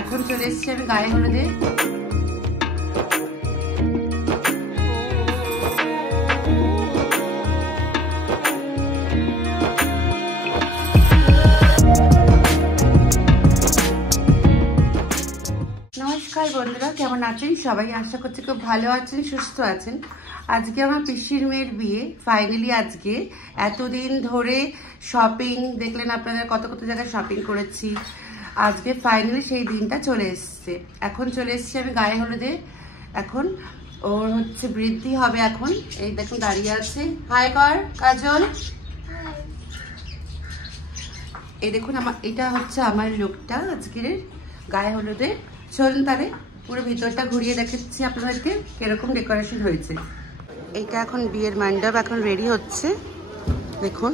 এখন চলে এসেছি আমি গায়ে হলুদে। নমস্কার বন্ধুরা, কেমন আছেন সবাই? আশা করছি খুব ভালো আছেন, সুস্থ আছেন। আজকে আমার পিসির মেয়ের বিয়ে, ফাইনালি আজকে। এতদিন ধরে শপিং দেখলেন আপনারা, কত কত জায়গায় শপিং করেছি, আজকে ফাইনালি সেই দিনটা চলে এসছে। এখন চলে এসছি আমি গায়ে হলুদে। এখন ওর হচ্ছে বৃদ্ধি হবে। এখন এই দেখুন দাঁড়িয়ে আছে। হাই কর কাজল। এই দেখুন আমার, এটা হচ্ছে আমার লুকটা আজকের গায়ে হলুদে। চলুন তাহলে পুরো ভিতরটা ঘুরিয়ে দেখাচ্ছি আপনাদেরকে কিরকম ডেকোরেশন হয়েছে। এইটা এখন বিয়ের মণ্ডপ, এখন রেডি হচ্ছে দেখুন।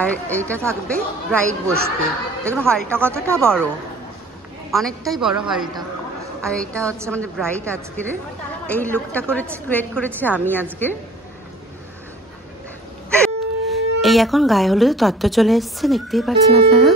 আর এইটা থাকবে, ব্রাইড বসবে। দেখুন হলটা কতটা বড়, অনেকটাই বড় হলটা। আর এইটা হচ্ছে আমাদের ব্রাইড আজকের। এই লুকটা করেছি, ক্রিয়েট করেছি আমি আজকে। এই এখন গায়ে হলুদে তত্ত্ব চলে এসছে, দেখতেই পাচ্ছেন আপনারা।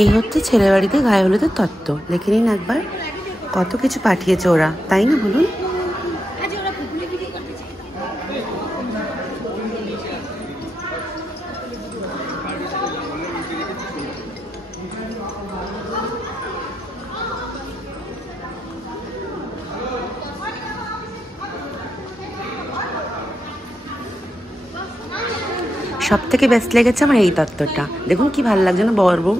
এই হচ্ছে ছেলে বাড়িতে গায়ে হলুদের তত্ত্ব। দেখে নিন একবার, কত কিছু পাঠিয়েছে ওরা, তাই না বলুন? সব থেকে বেস্ট লেগেছে আমার এই তত্ত্বটা। দেখুন কি ভালো লাগছে না বর বউ।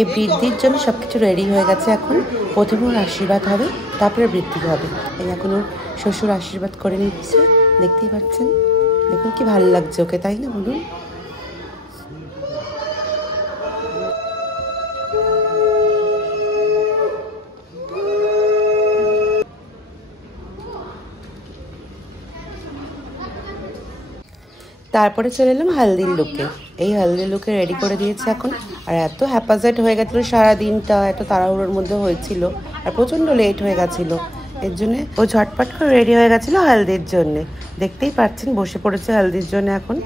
এই বৃদ্ধির জন্য সবকিছু রেডি হয়ে গেছে। এখন প্রথমে ওর আশীর্বাদ হবে, তারপরে বৃদ্ধি হবে। এই এখন ওর শ্বশুর আশীর্বাদ করে নিচ্ছে, দেখতেই পাচ্ছেন। দেখুন কি ভালো লাগছে ওকে, তাই না বলুন? তারপরে চলে এলাম হালদির লুকে। এই হালদির লুকে রেডি করে দিয়েছে এখন। আর এত হ্যাপাজাইট হয়ে গেছিলো সারা দিনটা, এত তাড়াহুড়োর মধ্যে হয়েছিল, আর প্রচণ্ড লেট হয়ে গেছিলো। এর জন্যে ও ঝটপট করে রেডি হয়ে গেছিলো হালদির জন্যে। দেখতেই পাচ্ছেন বসে পড়েছে হালদির জন্য এখন।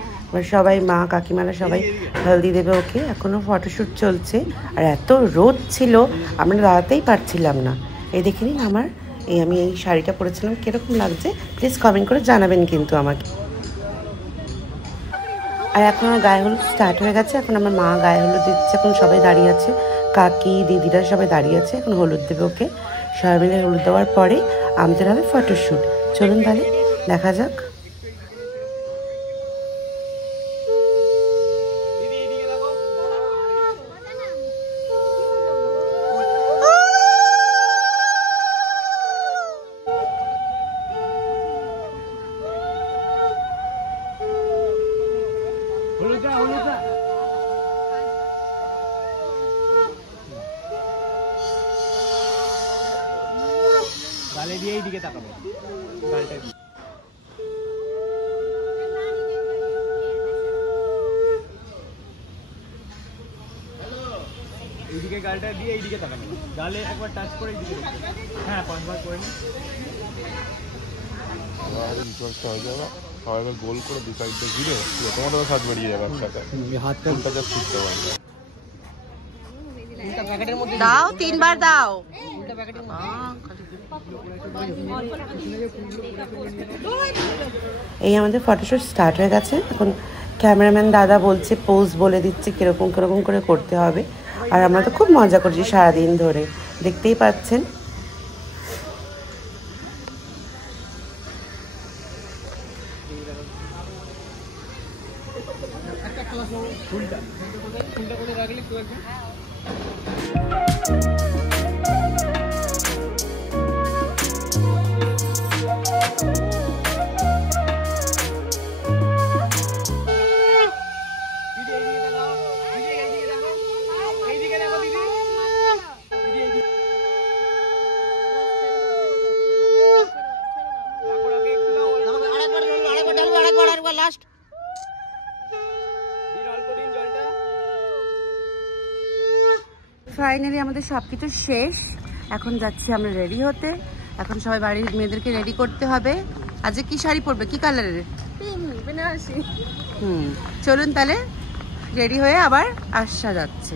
সবাই, মা কাকিমারা সবাই হালদি দেবে ওকে। এখনও ফটোশ্যুট চলছে। আর এত রোদ ছিল, আমরা দাঁড়াতেই পারছিলাম না। এই দেখে নিন আমার, আমি এই শাড়িটা পরেছিলাম, কীরকম লাগছে প্লিজ কমেন্ট করে জানাবেন কিন্তু আমাকে। আর এখন আমার গায়ে হলুদ স্টার্ট হয়ে গেছে। এখন আমার মা গায়ে হলুদ দিচ্ছে, এখন সবাই দাঁড়িয়ে আছে, কাকি দিদিরা সবাই দাঁড়িয়ে আছে। এখন হলুদ দেবে ওকে। সবাই মিলে হলুদ দেওয়ার পরে আমাদের হবে ফটোশ্যুট। চলুন তাহলে দেখা যাক। গালে দিয়ে এইদিকে তাকাবে, গালটা এইদিকে, গালটা দিয়ে এইদিকে তাকাবে, গালে একবার টাচ করে এইদিকে রাখবে। হ্যাঁ, পাঁচবার করে নিন। রিচার্জটা হয়ে যাবে, সবাই গোল করে দু সাইড দিয়ে ঘিরে তোমাদের সাজ বেরিয়ে যাবে একসাথে। হাতটা উল্টাটা ছুটতে পারবে। দাও, তিনবার দাও। এই আমাদের ফটোশুট স্টার্ট হয়ে গেছে। এখন ক্যামেরাম্যান দাদা বলছে, পোজ বলে দিচ্ছে কিরকম কিরকম করে করতে হবে। আর আমরা তো খুব মজা করছি সারাদিন ধরে, দেখতেই পাচ্ছেন। ফুলটা করে রাখলে কেউ একজন ফাইনালি আমাদের সবকিছু শেষ। এখন যাচ্ছি আমরা রেডি হতে। এখন সবাই বাড়ির মেয়েদেরকে রেডি করতে হবে। আজকে কি শাড়ি পরবে, কি কালারের? চলুন তাহলে রেডি হয়ে আবার আসা যাচ্ছে।